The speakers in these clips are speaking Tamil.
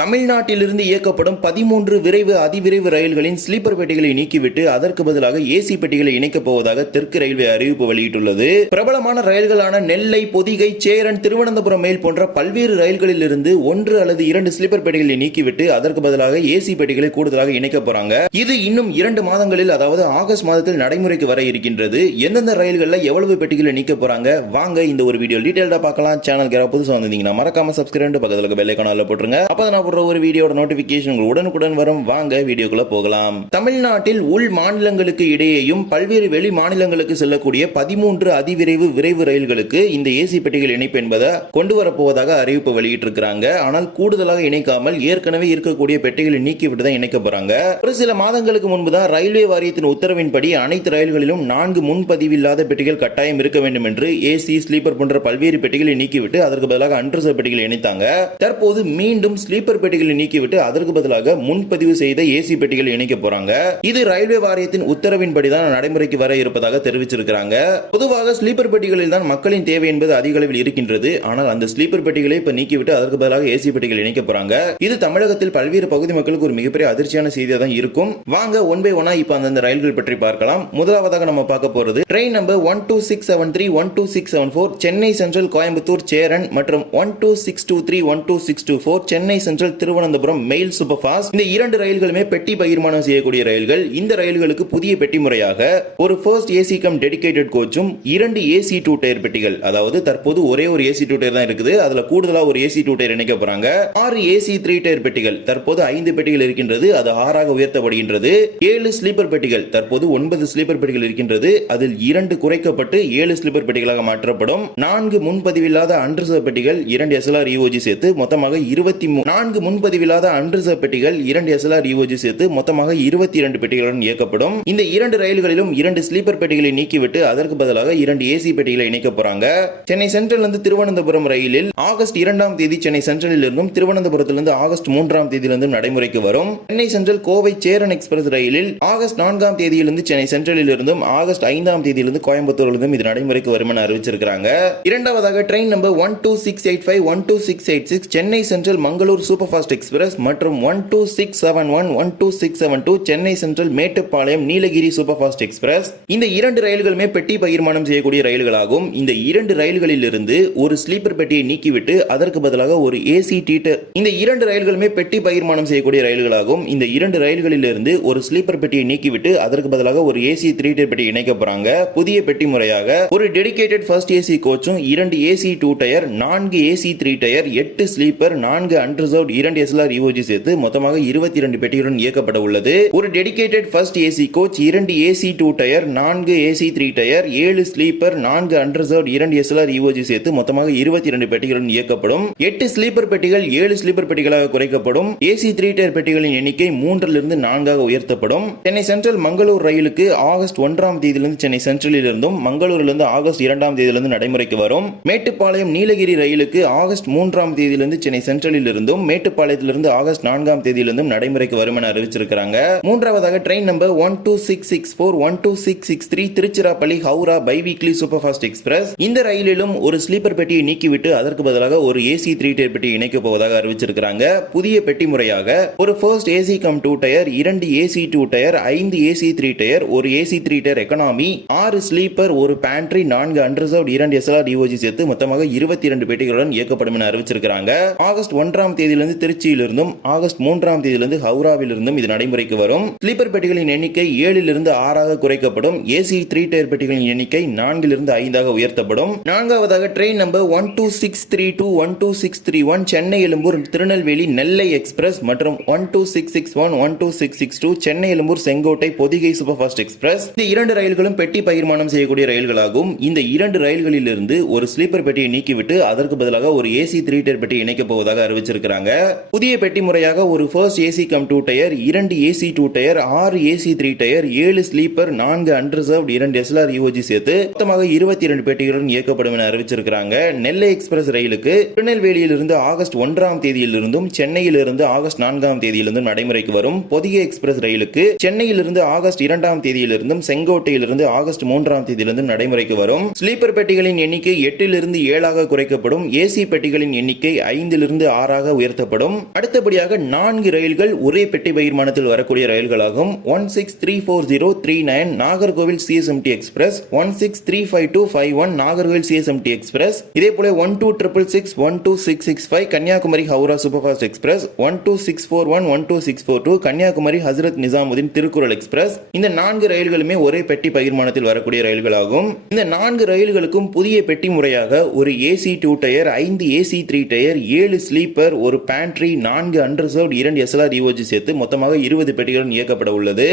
தமிழ்நாட்டிலிருந்து இயக்கப்படும் பதிமூன்று விரைவு அதிவிரைவு ரயில்களின் ஸ்லீப்பர் பெட்டிகளை நீக்கிவிட்டு அதற்கு பதிலாக ஏசி பெட்டிகளை இணைக்கப் போவதாக தெற்கு ரயில்வே அறிவிப்பு வெளியிட்டுள்ளது. பிரபலமான ரயில்களான நெல்லை பொதிகை சேரன் திருவனந்தபுரம் மேல் போன்ற பல்வேறு ரயில்களில் இருந்து ஒன்று அல்லது இரண்டு ஸ்லீப்பர் பெட்டிகளை நீக்கிவிட்டு அதற்கு பதிலாக ஏசி பெட்டிகளை கூடுதலாக இணைக்க போறாங்க. இது இன்னும் இரண்டு மாதங்களில் அதாவது ஆகஸ்ட் மாதத்தில் நடைமுறைக்கு வர இருக்கின்றது. எந்தெந்த ரயில்களில் எவ்வளவு பெட்டிகளை நீக்க போறாங்க? வாங்க இந்த ஒரு வீடியோ டீடைல்டா பார்க்கலாம். சேனல் யாராவது புதுசாக வந்திருந்தீங்கன்னா மறக்காம சப்ஸ்கிரைப் பக்கத்தில் பெல் போட்டுருங்க. அப்பதான் நான் போடுற ஒரு வீடியோட நோட்டிபிகேஷன் உடனுக்குடன் வரும். வாங்க வீடியோக்குள்ள போகலாம். தமிழ்நாட்டில் உள் மாநிலங்களுக்கு இடையேயும் பல்வேறு வெளி மாநிலங்களுக்கு செல்லக்கூடிய பதிமூன்று அதிவிரைவு விரைவு ரயில்களுக்கு இந்த ஏசி பெட்டிகள் இணைப்பு என்பதை கொண்டு வரப்போவதாக அறிவிப்பு வெளியிட்டிருக்கிறாங்க. ஆனால் கூடுதலாக இணைக்காமல் ஏற்கனவே இருக்கக்கூடிய பெட்டிகளை நீக்கிவிட்டு தான் இணைக்க போறாங்க. ஒரு சில மாதங்களுக்கு முன்புதான் ரயில்வே வாரியத்தின் உத்தரவின்படி அனைத்து ரயில்களிலும் நான்கு முன்பதிவில்லாத பெட்டிகள் கட்டாயம் இருக்க வேண்டும் என்று ஏசி ஸ்லீப்பர் போன்ற பல்வேறு பெட்டிகளை நீக்கிவிட்டு அதற்கு பதிலாக அன்ரிசர்வ் பெட்டிகளை இணைத்தாங்க. தற்போது மீண்டும் ஸ்லீப்பர் ஸ்லீப்பர் பெட்டிகளை நீக்கிவிட்டு அதற்கு பதிலாக முன்பதிவு செய்த ஏசி பெட்டிகள் இணைக்க போறாங்க. இது ரயில்வே வாரியத்தின் உத்தரவின்படி தான் நடைமுறைக்கு வர இருப்பதாக தெரிவிச்சிருக்கிறாங்க. பொதுவாக ஸ்லீப்பர் பெட்டிகளில் தான் மக்களின் தேவை என்பது அதிக அளவில் இருக்கின்றது. ஆனால் அந்த ஸ்லீப்பர் பெட்டிகளை இப்ப நீக்கிவிட்டு அதற்கு பதிலாக ஏசி பெட்டிகள் இணைக்க போறாங்க. இது தமிழகத்தில் பல்வேறு பகுதி மக்களுக்கு ஒரு மிகப்பெரிய அதிர்ச்சியான செய்தியா தான் இருக்கும். வாங்க ஒன் பை ஒன்னா இப்ப அந்தந்த ரயில்கள் பற்றி பார்க்கலாம். முதலாவதாக நம்ம பார்க்க போறது train number one two six seven three one two six seven four Chennai central Coimbatore Cheran மற்றும் one two six two three one two six two four Chennai central central Thiruvananthapuram mail super fast இந்த இரண்டு ரயில்களுமே பெட்டி பகிர்மானம் செய்யக்கூடிய ரயில்கள். இந்த ரயில்களுக்கு புதிய பெட்டி முறையாக ஒரு ஃபர்ஸ்ட் ஏசி கம் டெடிகேட்டட் கோச்சும் இரண்டு ஏசி டூ டயர் பெட்டிகள். அதாவது தற்போது ஒரே ஒரு ஏசி டூ டயர் தான் இருக்குது. அதுல கூடுதலா ஒரு ஏசி டூ டயர் இணைக்க போறாங்க. ஆறு ஏசி த்ரீ டயர் பெட்டிகள். தற்போது ஐந்து பெட்டிகள் இருக்கின்றது. அது ஆறாக உயர்த்தப்படுகின்றது. ஏழு ஸ்லீப்பர் பெட்டிகள். தற்போது ஒன்பது ஸ்லீப்பர் பெட்டிகள் இருக்கின்றது. அதில் இரண்டு குறைக்கப்பட்டு ஏழு ஸ்லீப்பர் பெட்டிகளாக மாற்றப்படும். நான்கு முன்பதிவில்லாத அன்ரிசர்வ் பெட்டிகள் இரண்டு எஸ்எல்ஆர் இஓஜி சேர்த்து மொத்தமாக இருபத்தி நான்கு நான்கு முன்பதிவில்லாத அன்ரிசர்வ் பெட்டிகள் இரண்டு எஸ்எல்ஆர் யூஓஜி சேர்த்து மொத்தமாக இருபத்தி இரண்டு பெட்டிகளுடன் இயக்கப்படும். இந்த இரண்டு ரயில்களிலும் இரண்டு ஸ்லீப்பர் பெட்டிகளை நீக்கிவிட்டு அதற்கு பதிலாக இரண்டு ஏசி பெட்டிகளை இணைக்க போறாங்க. சென்னை சென்ட்ரல் இருந்து திருவனந்தபுரம் ரயிலில் ஆகஸ்ட் இரண்டாம் தேதி சென்னை சென்ட்ரலில் இருந்தும் திருவனந்தபுரத்திலிருந்து ஆகஸ்ட் மூன்றாம் தேதியிலிருந்தும் நடைமுறைக்கு வரும். சென்னை சென்ட்ரல் கோவை சேரன் எக்ஸ்பிரஸ் ரயிலில் ஆகஸ்ட் நான்காம் தேதியிலிருந்து சென்னை சென்ட்ரலில் இருந்தும் ஆகஸ்ட் ஐந்தாம் தேதியிலிருந்து கோயம்புத்தூரிலிருந்தும் இது நடைமுறைக்கு வரும் என அறிவிச்சிருக்காங்க இரண்டாவதாக train number one two six eight five one two six eight six Chennai central Mangalore super fast express மற்றும் one two six seven one one two six seven two Chennai central Mettupalayam Nilgiri super fast express. இந்த இரண்டு ரயில்களுமே பெட்டி பகிர்மானம் செய்யக்கூடிய ரயில்களாகும். இந்த இரண்டு ரயில்களில் இருந்து ஒரு ஸ்லீப்பர் பெட்டியை நீக்கிவிட்டு அதற்கு பதிலாக ஒரு ஏசி டீட்டர் இந்த இரண்டு ரயில்களுமே பெட்டி பகிர்மானம் செய்யக்கூடிய ரயில்களாகும். இந்த இரண்டு ரயில்களில் இருந்து ஒரு ஸ்லீப்பர் பெட்டியை நீக்கிவிட்டு அதற்கு பதிலாக ஒரு ஏசி த்ரீ டயர் பெட்டி இணைக்க போறாங்க. புதிய பெட்டி முறையாக ஒரு டெடிகேட்டட் ஃபர்ஸ்ட் ஏசி கோச்சும் இரண்டு ஏசி டூ டயர் நான்கு ஏசி த்ரீ டயர் எட்டு ஸ்லீப்பர் நான்கு அன்ரிசர்வ் இரண்டு எஸ்எல்ஆர் இஓஜி சேர்த்து மொத்தமாக இருபத்தி இரண்டு பெட்டிகளுடன் இயக்கப்பட உள்ளது. ஒரு டெடிகேட்டட் ஃபர்ஸ்ட் ஏசி கோச் இரண்டு ஏசி டூ டயர் நான்கு ஏசி த்ரீ டயர் ஏழு ஸ்லீப்பர் நான்கு அன்ரிசர்வ் இரண்டு எஸ்எல்ஆர் இஓஜி சேர்த்து மொத்தமாக இருபத்தி இரண்டு பெட்டிகளுடன் இயக்கப்படும். எட்டு ஸ்லீப்பர் பெட்டிகள் ஏழு ஸ்லீப்பர் பெட்டிகளாக குறைக்கப்படும். ஏசி த்ரீ டயர் பெட்டிகளின் எண்ணிக்கை மூன்றிலிருந்து நான்காக உயர்த்தப்படும். சென்னை சென்ட்ரல் மங்களூர் ரயிலுக்கு ஆகஸ்ட் ஒன்றாம் தேதியிலிருந்து சென்னை சென்ட்ரலில் இருந்தும் மங்களூரிலிருந்து ஆகஸ்ட் இரண்டாம் தேதியிலிருந்து நடைமுறைக்கு வரும். மேட்டுப்பாளையம் நீலகிரி ரயிலுக்கு ஆகஸ்ட் மூன்றாம் தேதியிலிருந்து சென்னை சென்ட்ரலில் இருந்தும் மேட்டுப்பாளையத்திலிருந்து ஆகஸ்ட் நான்காம் தேதியிலிருந்தும் நடைமுறைக்கு வரும் என அறிவிச்சிருக்கிறாங்க. மூன்றாவதாக train number one two six six four one two six six three Tiruchirappalli Howrah biweekly super fast express. இந்த ரயிலிலும் ஒரு ஸ்லீப்பர் பெட்டியை நீக்கிவிட்டு அதற்கு பதிலாக ஒரு ஏசி த்ரீ டயர் பெட்டியை இணைக்கப் போவதாக அறிவிச்சிருக்கிறாங்க. புதிய பெட்டி முறையாக ஒரு first AC cum two tier இரண்டு ஏசி டூ டயர் ஐந்து ஏசி த்ரீ டயர் ஒரு ஏசி த்ரீ டயர் எக்கனாமி ஆறு ஸ்லீப்பர் ஒரு பேண்ட்ரி நான்கு அன்ரிசர்வ் இரண்டு எஸ்எல்ஆர் டிஓஜி சேர்த்து மொத்தமாக இருபத்தி இரண்டு பெட்டிகளுடன் இயக்கப்படும் என அறிவிச்சிருக்கிறாங்க. ஆகஸ்ட் ஒன்றாம் தேதியிலிருந்து திருச்சியிலிருந்தும் ஆகஸ்ட் மூன்றாம் தேதியிலிருந்து ஹவுராவிலிருந்தும் இது நடைமுறைக்கு வரும். ஸ்லீப்பர் பெட்டிகளின் எண்ணிக்கை ஏழிலிருந்து ஆறாக குறைக்கப்படும். ஏசி த்ரீ டயர் பெட்டிகளின் எண்ணிக்கை நான்கிலிருந்து ஐந்தாக உயர்த்தப்படும். நான்காவதாக train number one two six three two one two six three one Chennai Egmore Tirunelveli Nellai express மற்றும் one two six six one one two six six two Chennai Egmore Sengottai Pothigai super fast express. இந்த இரண்டு ரயில்களும் பெட்டி பகிர்மானம் செய்யக்கூடிய ரயில்களாகும். இந்த இரண்டு ரயில்களிலிருந்து ஒரு ஸ்லீப்பர் பெட்டியை நீக்கிவிட்டு அதற்கு பதிலாக ஒரு ஏசி த்ரீ டயர் பெட்டி இணைக்கப் போவதாக அறிவிச்சிருக்கிறாங்க. புதிய பெட்டி முறையாக ஒரு first AC cum two tier இரண்டு ஏசி டூ டயர் ஆறு ஏசி த்ரீ டயர் ஏழு ஸ்லீப்பர் நான்கு அன்ரிசர்வ் இரண்டு எஸ்எல்ஆர் யூஓஜி சேர்த்து மொத்தமாக இருபத்தி இரண்டு பெட்டிகளுடன் இயக்கப்படும் என அறிவிச்சிருக்கிறாங்க. நெல்லை எக்ஸ்பிரஸ் ரயிலுக்கு திருநெல்வேலியிலிருந்து ஆகஸ்ட் ஒன்றாம் தேதியிலிருந்தும் சென்னையிலிருந்து ஆகஸ்ட் நான்காம் தேதியிலிருந்தும் நடைமுறைக்கு வரும் பொதிய எக்ஸ்பிரஸ் ரயிலுக்கு சென்னையிலிருந்து ஆகஸ்ட் இரண்டாம் தேதியிலிருந்தும் செங்கோட்டையிலிருந்து ஆகஸ்ட் மூன்றாம் தேதியிலிருந்தும் நடைமுறைக்கு வரும். ஸ்லீப்பர் பெட்டிகளின் எண்ணிக்கை எட்டிலிருந்து ஏழாக குறைக்கப்படும். ஏசி பெட்டிகளின் எண்ணிக்கை ஐந்திலிருந்து ஆறாக உயர்த்த பயன்படுத்தப்படும். அடுத்தபடியாக நான்கு ரயில்கள் ஒரே பெட்டி பகிர்மானத்தில் வரக்கூடிய ரயில்களாகும். One six three four zero three nine Nagercoil CSMT express one six three five two five one Nagercoil CSMT express இதே போல one two triple six one two six six five Kanniyakumari Howrah superfast express one two six four one one two six four two Kanniyakumari Hazrat Nizamuddin Thirukkural express இந்த நான்கு ரயில்களுமே ஒரே பெட்டி பகிர்மானத்தில் வரக்கூடிய ரயில்களாகும். இந்த நான்கு ரயில்களுக்கும் புதிய பெட்டி முறையாக ஒரு ஏசி டூ டயர் ஐந்து ஏசி த்ரீ டயர் ஏழு ஸ்லீப்பர் ஒரு பேண்ட்ரி நான்கு அன்ரிசர்வ்ட் இரண்டு எஸ்எல்ஆர் இஓஜி சேர்த்து மொத்தமாக இருபது பெட்டிகளும் இயக்கப்பட உள்ளது.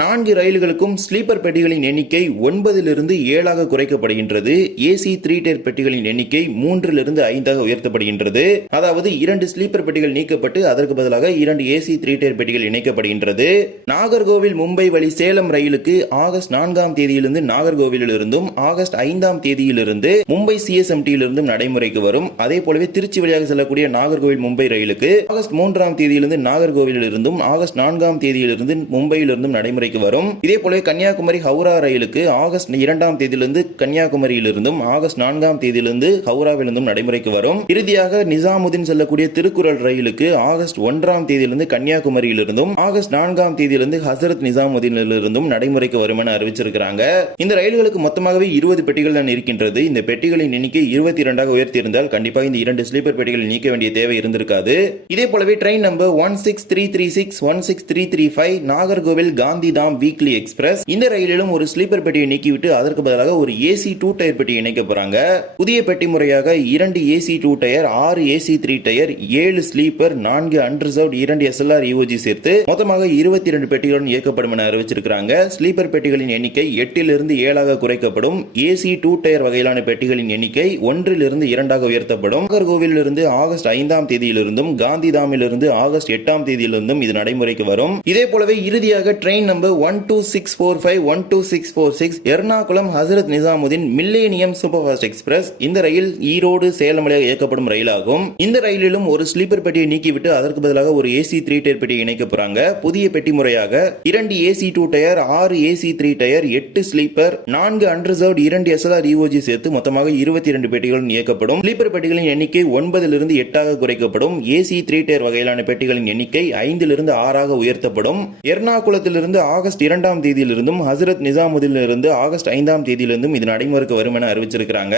நான்கு ரயில்களுக்கும் ஸ்லீப்பர் பெட்டிகளின் எண்ணிக்கை ஒன்பதிலிருந்து ஏழாக குறைக்கப்படுகின்றது. ஏசி த்ரீ டயர் பெட்டிகளின் எண்ணிக்கை மூன்றிலிருந்து ஐந்தாக உயர்த்தப்படுகின்றது. அதாவது இரண்டு ஸ்லீப்பர் பெட்டிகள் நீக்கப்பட்டு அதற்கு பதிலாக இரண்டு ஏசி த்ரீ டயர் பெட்டிகள் இணைக்கப்படுகின்றது. நாகர்கோவில் மும்பை வழி சேலம் ரயிலுக்கு ஆகஸ்ட் நான்காம் தேதியிலிருந்து நாகர்கோவிலிருந்தும் ஆகஸ்ட் ஐந்தாம் தேதியிலிருந்து மும்பை சிஎஸ்எம்டியிலிருந்தும் நடைமுறைக்கு வரும். அதே போலவே திருச்சி வழியாக செல்லக்கூடிய நாகர்கோவில் மும்பை ரயிலுக்கு ஆகஸ்ட் மூன்றாம் தேதியிலிருந்து நாகர்கோவிலிருந்தும் ஆகஸ்ட் நான்காம் தேதியிலிருந்து மும்பையிலிருந்தும் நடைமுறைக்கு வரும். இதே போல கன்னியாகுமரி ஹவுரா ரயிலுக்கு ஆகஸ்ட் இரண்டாம் தேதியிலிருந்து கன்னியாகுமரியிலிருந்தும் ஆகஸ்ட் நான்காம் தேதியிலிருந்து ஹவுராவிலிருந்தும் நடைமுறைக்கு வரும். இறுதியாக நிசாமுதீன் செல்லக்கூடிய திருக்குறள் ரயிலுக்கு ஆகஸ்ட் ஒன்றாம் தேதியிலிருந்து கன்னியாகுமரியிலிருந்தும் ஆகஸ்ட் நான்காம் தேதியிலிருந்து ஹசரத் நிசாமுதீனிலிருந்தும் நடைமுறைக்கு வரும் என அறிவிச்சிருக்கிறாங்க. இந்த ரயில்களுக்கு மொத்தமாகவே இருபது பெட்டிகள் தான் இருக்கின்றது. இந்த பெட்டிகளின் எண்ணிக்கை இருபத்தி இரண்டாக உயர்த்தியிருந்தால் கண்டிப்பாக இந்த இரண்டு ஸ்லீப்பர் பெட்டிகளை நீக்க வேண்டிய தேவை இருந்திருக்காது. இதே போலவே train number one six three three six one six three three five Nagercoil Gandhidham weekly express இந்த ரயிலிலும் ஒரு ஸ்லீப்பர் பெட்டியை நீக்கிவிட்டு அதற்கு பதிலாக ஒரு ஏசி டூ டயர் பெட்டி இணைக்க போறாங்க. புதிய பெட்டி முறையாக இரண்டு ஏசி டூ டயர் ஆறு ஏசி த்ரீ டயர் ஏழு ஸ்லீப்பர் நான்கு அன்ரிசர்வ் இரண்டு எஸ்எல்ஆர் யூஓஜி சேர்த்து மொத்தமாக இருபத்தி இரண்டு பெட்டிகளுடன் இயக்கப்படும் என அறிவிச்சிருக்கிறாங்க. ஸ்லீப்பர் பெட்டிகளின் எண்ணிக்கை எட்டிலிருந்து ஏழாக குறைக்கப்படும். ஏசி டூ டயர் வகையிலான பெட்டிகளின் எண்ணிக்கை ஒன்றிலிருந்து இரண்டாக உயர்த்தப்படும். நாகர்கோவிலிருந்து ஆகஸ்ட் ஐந்தாம் தேதியிலிருந்து தேதியிலிருந்தும் காந்திதாமிலிருந்து ஆகஸ்ட் எட்டாம் தேதியிலிருந்தும் இது நடைமுறைக்கு வரும். இதே போலவே இறுதியாக train number one two six four five one two six four six Ernakulam Hazrat Nizamuddin millennium super fast express இந்த ரயில் ஈரோடு சேலம் வழியாக இயக்கப்படும் ரயிலாகும். இந்த ரயிலிலும் ஒரு ஸ்லீப்பர் பெட்டியை நீக்கிவிட்டு அதற்கு பதிலாக ஒரு ஏசி த்ரீ டயர் பெட்டியை இணைக்க போறாங்க. புதிய பெட்டி முறையாக இரண்டு ஏசி டூ டயர் ஆறு ஏசி த்ரீ டயர் எட்டு ஸ்லீப்பர் நான்கு அன்ரிசர்வ்ட் இரண்டு எஸ்எல்ஆர் இஓஜி சேர்த்து மொத்தமாக இருபத்தி இரண்டு பெட்டிகளுடன் இயக்கப்படும். ஸ்லீப்பர் பெட்டிகளின் எண்ணிக்கை ஒன்பதிலிருந்து எட்டாக குறைக்கப்படும். ஏசி த்ரீ டயர் வகையிலான பெட்டிகளின் எண்ணிக்கை ஐந்திலிருந்து ஆறாக உயர்த்தப்படும். எர்ணாகுளத்திலிருந்து ஆகஸ்ட் இரண்டாம் தேதியிலிருந்தும் ஹசரத் நிசாமுதிலிருந்து ஆகஸ்ட் ஐந்தாம் தேதியிலிருந்தும் இது நடைமுறைக்கு வரும் என அறிவிச்சிருக்கிறாங்க.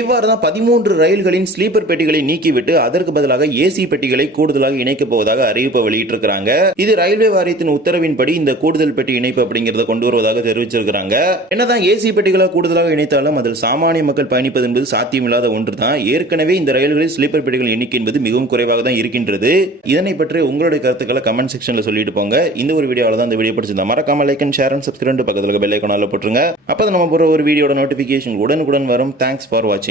இவ்வாறு தான் பதிமூன்று ரயில்களின் ஸ்லீப்பர் பெட்டிகளை நீக்கிவிட்டு அதற்கு பதிலாக ஏசி பெட்டிகளை கூடுதலாக இணைக்கப் போவதாக அறிவிப்பு வெளியிட்டிருக்கிறாங்க. இது ரயில்வே வாரியத்தின் உத்தரவின்படி இந்த கூடுதல் பெட்டி இணைப்பு அப்படிங்கறத கொண்டு வருவதாக தெரிவிச்சிருக்கிறாங்க. என்னதான் ஏசி பெட்டிகளை கூடுதலாக இணைத்தாலும் அதில் சாமானிய மக்கள் பயணிப்பது என்பது சாத்தியமில்லாத ஒன்று தான் ஏற்கனவே இந்த ரயில்களில் ஸ்லீப்பர் பெட்டிகள் எண்ணிக்கை என்பது மிகவும் குறைவாக தான் இருக்கின்றது. இதனை பற்றி உங்களுடைய கருத்துக்களை கமெண்ட் செக்ஷன்ல சொல்லிட்டு போங்க. இந்த ஒரு வீடியோவில் தான் இந்த வீடியோ பிடிச்சிருந்தா மறக்காம like and share and subscribe பக்கத்தில் பெல் ஐக்கனால போட்டுருங்க. அப்போ நம்ம போகிற ஒரு வீடியோட நோட்டிஃபிகேஷன் உடனுக்குடன் வரும். தேங்க்ஸ் ஃபார் வாட்சிங்